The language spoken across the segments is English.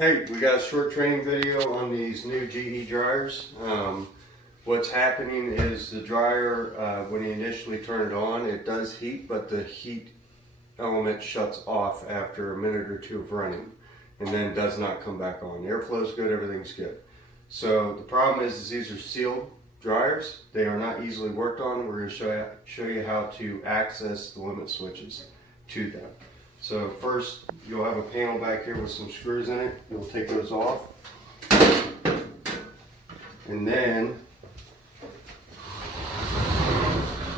Hey, we got a short training video on these new GE dryers. What's happening is the dryer, when you initially turn it on, it does heat, but the heat element shuts off after a minute or two of running and then does not come back on. Airflow's good, everything's good. So the problem is these are sealed dryers. They are not easily worked on. We're going to show you how to access the limit switches to them. So first, you'll have a panel back here with some screws in it. You'll take those off. And then,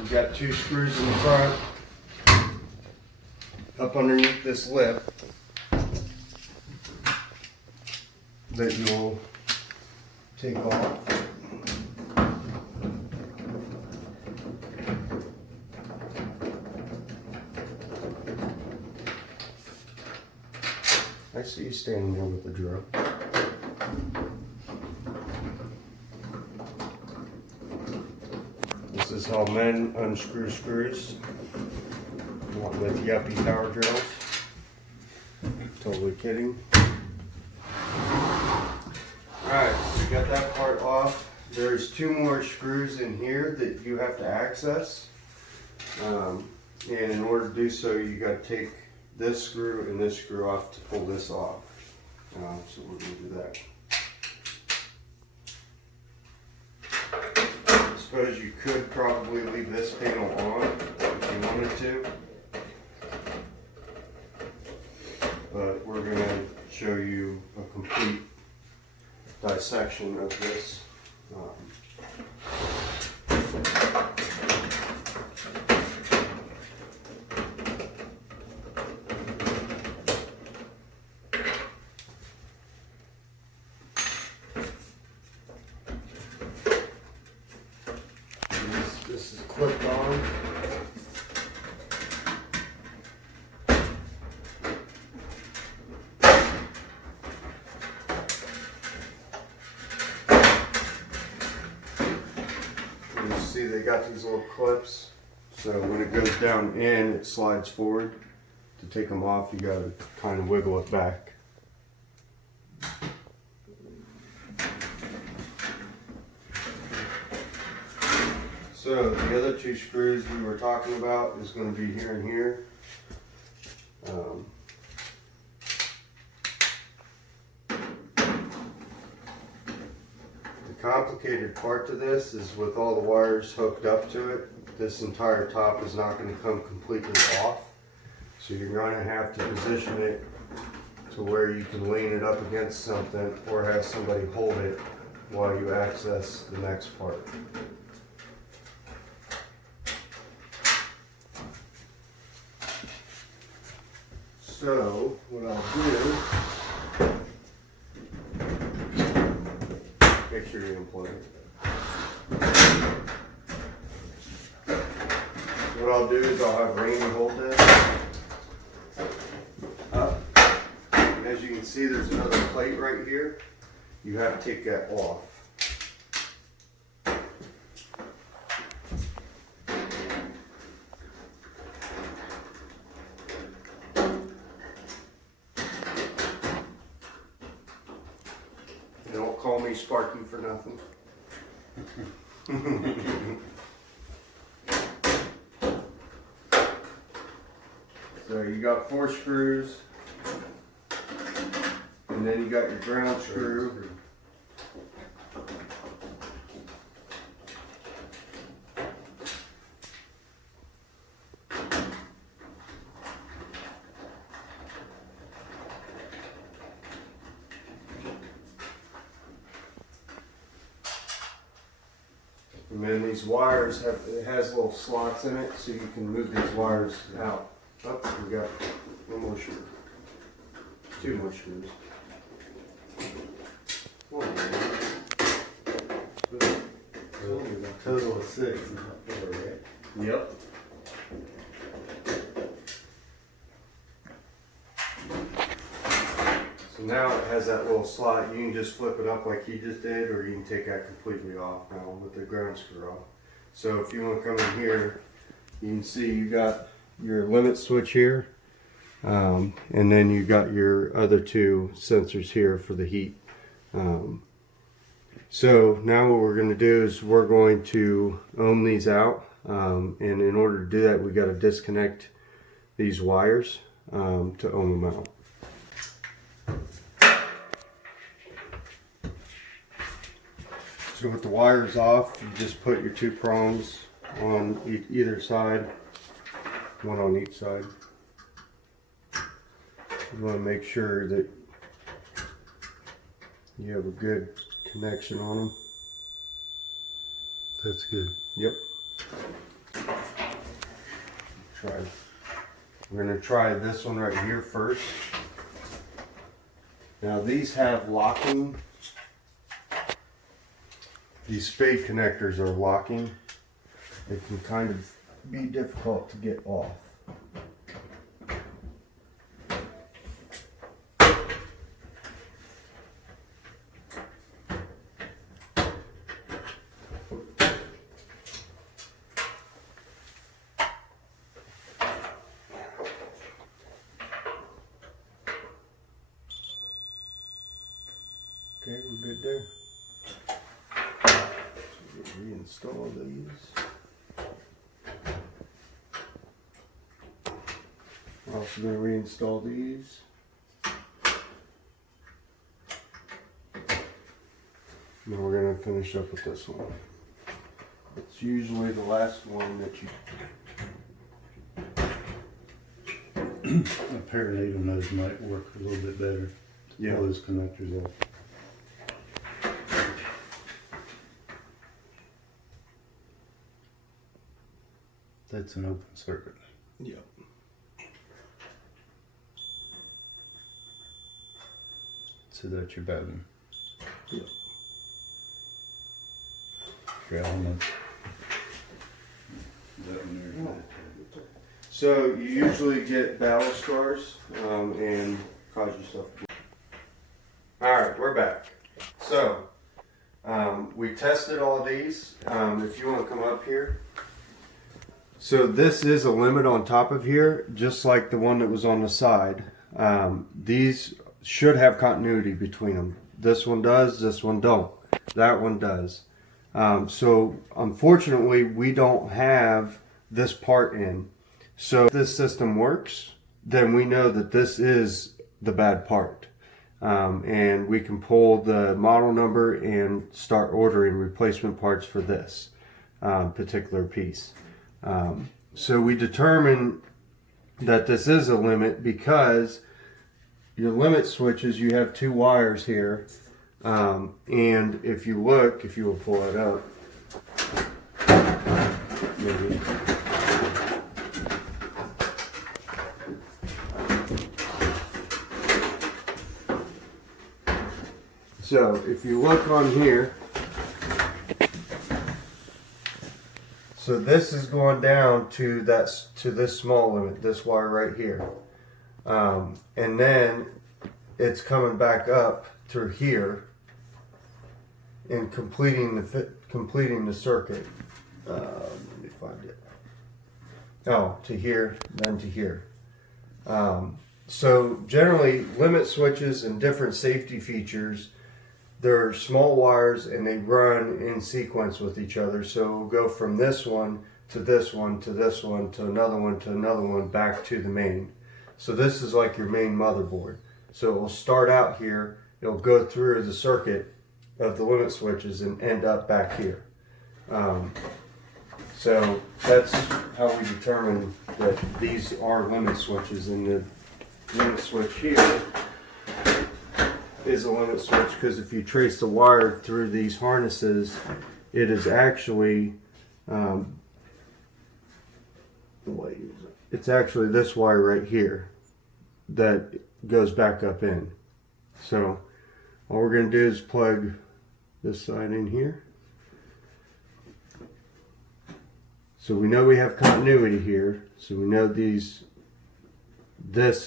you've got two screws in the front, up underneath this lip, that you'll take off. I see you standing there with the drill. This is how men unscrew screws, not with yuppie power drills. Totally kidding. Alright, so you got that part off. There's two more screws in here that you have to access. And in order to do so, you got to take this screw and this screw off to pull this off. So we're going to do that. I suppose you could probably leave this panel on if you wanted to. But we're going to show you a complete dissection of this. This is clipped on. You see they got these little clips, so when it goes down in, it slides forward. To take them off, you got to kind of wiggle it back. So the other two screws we were talking about is going to be here and here. The complicated part to this is with all the wires hooked up to it, this entire top is not going to come completely off. So you're going to have to position it to where you can lean it up against something or have somebody hold it while you access the next part. So, what I'll do, make sure you unplug it. What I'll do is I'll have Randy hold this up. And as you can see, there's another plate right here. You have to take that off. Don't call me Sparky for nothing. So you got 4 screws, and then you got your ground screw. And then these wires it has little slots in it, so you can move these wires out. Oh, we got one more screw. 2 more screws. One more. Total of 6, not 4, right? Yep. So now it has that little slot. You can just flip it up like he just did, or you can take that completely off now with the ground screw off. So if you want to come in here, you can see you got your limit switch here, And then you got your other two sensors here for the heat. So now what we're going to do is we're going to ohm these out. And in order to do that, we got to disconnect these wires to ohm them out. So with the wires off, you just put your two prongs on either side, one on each side. You want to make sure that you have a good connection on them. That's good. Yep. We're going to try this one right here first. Now these have locking. These spade connectors are locking. They can kind of be difficult to get off. Okay, we're good there. So we'll reinstall these. We're also going to reinstall these. And then we're going to finish up with this one. It's usually the last one that you... A pair of needle nose might work a little bit better. Yeah. Pull those connectors off. That's an open circuit. Yep. So that's your bottom. Yep. Your element. That one there. So you usually get battle scars and cause yourself. All right, we're back. So we tested all these. If you want to come up here. So this is a limit on top of here, just like the one that was on the side. These should have continuity between them. This one does, this one don't. That one does. So unfortunately, we don't have this part in. So if this system works, then we know that this is the bad part. And we can pull the model number and start ordering replacement parts for this particular piece. So we determine that this is a limit because your limit switches, you have two wires here. And if you look, if you will pull it up, maybe. So if you look on here, so this is going down to this small limit, this wire right here, and then it's coming back up through here and completing the circuit. Let me find it. Oh, to here, then to here. So generally, limit switches and different safety features, they're small wires and they run in sequence with each other. So we'll go from this one to this one to this one to another one to another one back to the main. So this is like your main motherboard. So it will start out here, it'll go through the circuit of the limit switches and end up back here. So that's how we determine that these are limit switches, and the limit switch here is a limit switch because if you trace the wire through these harnesses, it is actually it's actually this wire right here that goes back up in. So all we're going to do is plug this side in here. So we know we have continuity here. So we know this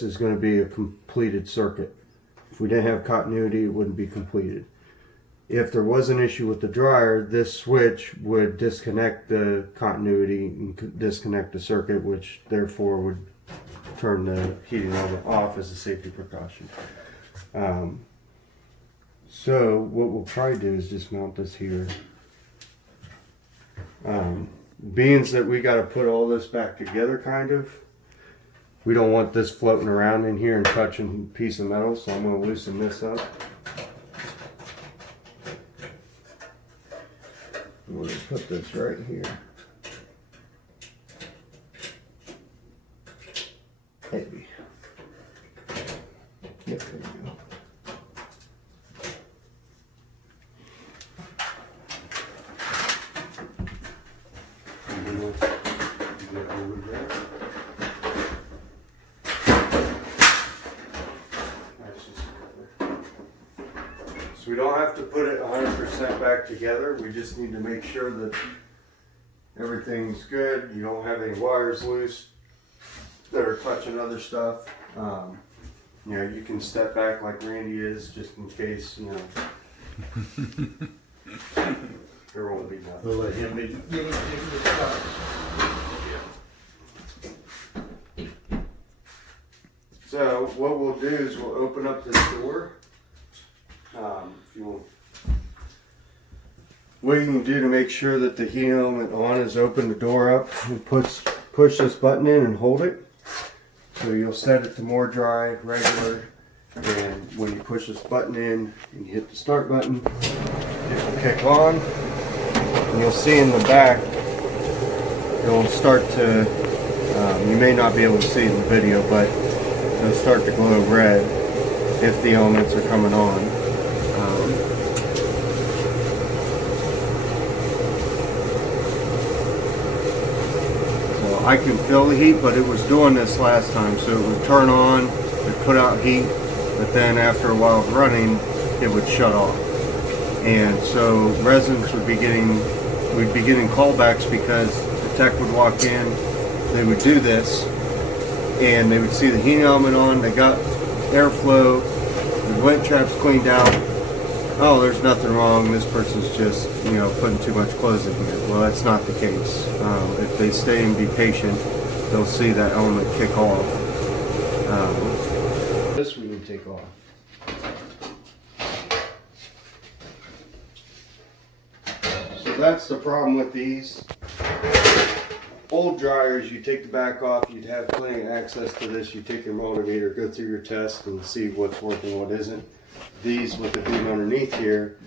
is going to be a completed circuit. If we didn't have continuity, it wouldn't be completed. If there was an issue with the dryer, this switch would disconnect the continuity and disconnect the circuit, which therefore would turn the heating element off as a safety precaution. So what we'll probably do is just mount this here. Being that we got to put all this back together, kind of, we don't want this floating around in here and touching a piece of metal, so I'm going to loosen this up. I'm going to put this right here. Maybe. Yep, there we go. So we don't have to put it 100% back together. We just need to make sure that everything's good. You don't have any wires loose that are touching other stuff. You know, you can step back like Randy is, just in case, you know. There won't be nothing. We'll let him be. So what we'll do is we'll open up this door. If you want. What you can do to make sure that the heating element on is open the door up and push this button in and hold it. So you'll set it to more dry, regular, and when you push this button in and you hit the start button, it will kick on. And you'll see in the back, it'll start to, you may not be able to see it in the video, but it'll start to glow red if the elements are coming on. So I can feel the heat, but it was doing this last time, so it would turn on, it would put out heat, but then after a while of running, it would shut off. And so residents would be getting callbacks because the tech would walk in, they would do this, and they would see the heating element on, they got airflow, the vent trap's cleaned out. Oh, there's nothing wrong, this person's just, you know, putting too much clothes in here. Well, that's not the case. If they stay and be patient, they'll see that element kick off. This we can take off. So that's the problem with these. Old dryers, you take the back off, you'd have plenty of access to this. You take your multimeter, go through your test and see what's working, what isn't. These with the beam underneath here,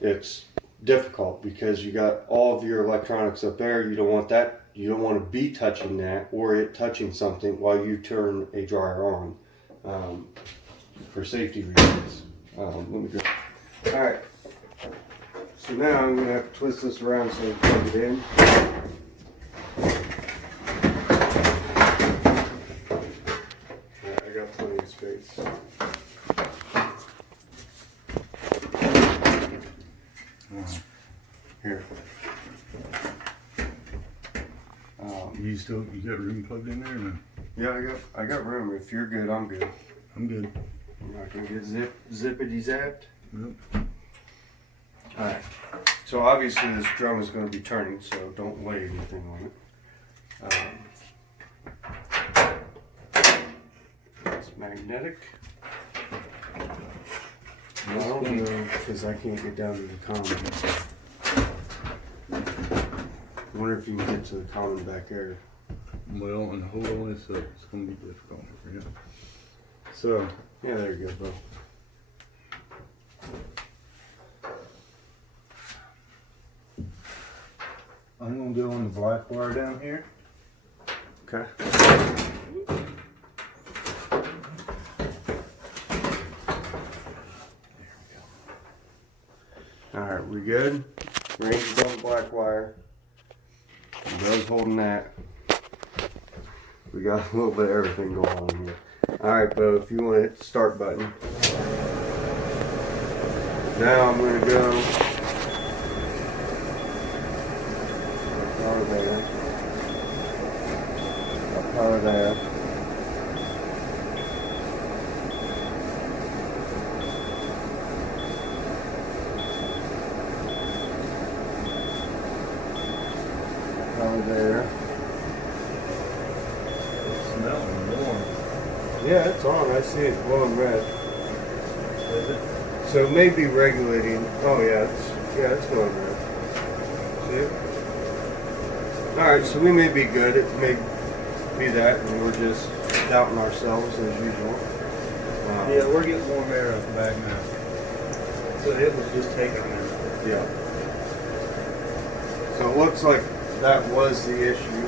it's difficult because you got all of your electronics up there. You don't want that, you don't want to be touching that or it touching something while you turn a dryer on, for safety reasons. Let me go. All right, so now I'm gonna have to twist this around so I can plug it in. I got plenty of space. Here. You got room plugged in there or no? Yeah, I got room. If you're good, I'm good. I'm good. I'm not gonna get zippity zapped. Nope. Alright. So obviously this drum is gonna be turning, so don't lay anything on it. It's magnetic. I don't know because I can't get down to the common. I wonder if you can get to the common back there. Well, and hold all this up. It's going to be difficult. Yeah. So, yeah, there you go, bro. I'm going to go on the black wire down here. Okay. Alright, we good? Range is on the black wire. Bro's holding that. We got a little bit of everything going on here. Alright, Bo, if you want to hit the start button. Now I'm going to go power there. I'll power there. Power there. It's smelling. Yeah, it's on. I see it glowing red. Is it? So it may be regulating. Oh yeah, it's going red. See it? All right, so we may be good. It may be that, and we're just doubting ourselves as usual. Yeah, we're getting warm air up the back now. So it was just taking a minute. Yeah. So it looks like that was the issue.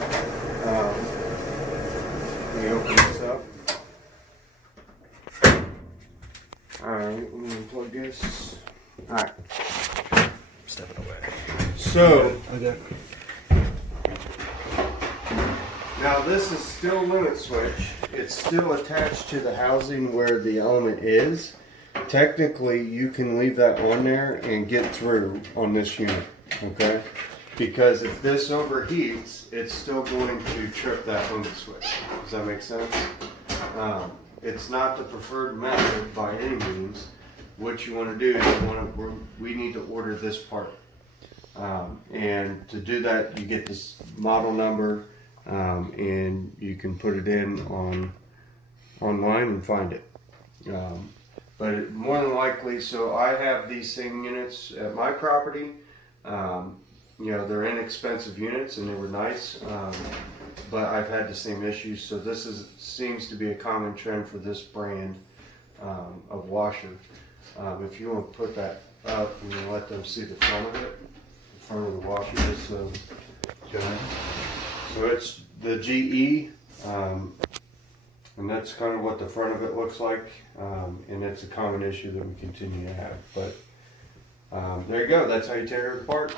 Let me open this up. Alright, let me unplug this. Alright. Stepping away. So, Okay. now this is still limit switch. It's still attached to the housing where the element is. Technically, you can leave that on there and get through on this unit, okay? Because if this overheats, it's still going to trip that limit switch. Does that make sense? It's not the preferred method by any means. What you want to do is we need to order this part. And to do that, you get this model number, and you can put it in online and find it. But more than likely, so I have these same units at my property. You know, they're inexpensive units and they were nice, but I've had the same issues. So this seems to be a common trend for this brand of washer. If you want to put that up and let them see the front of it, the front of the washer is so it's the GE, and that's kind of what the front of it looks like, and it's a common issue that we continue to have. But there you go. That's how you tear it apart.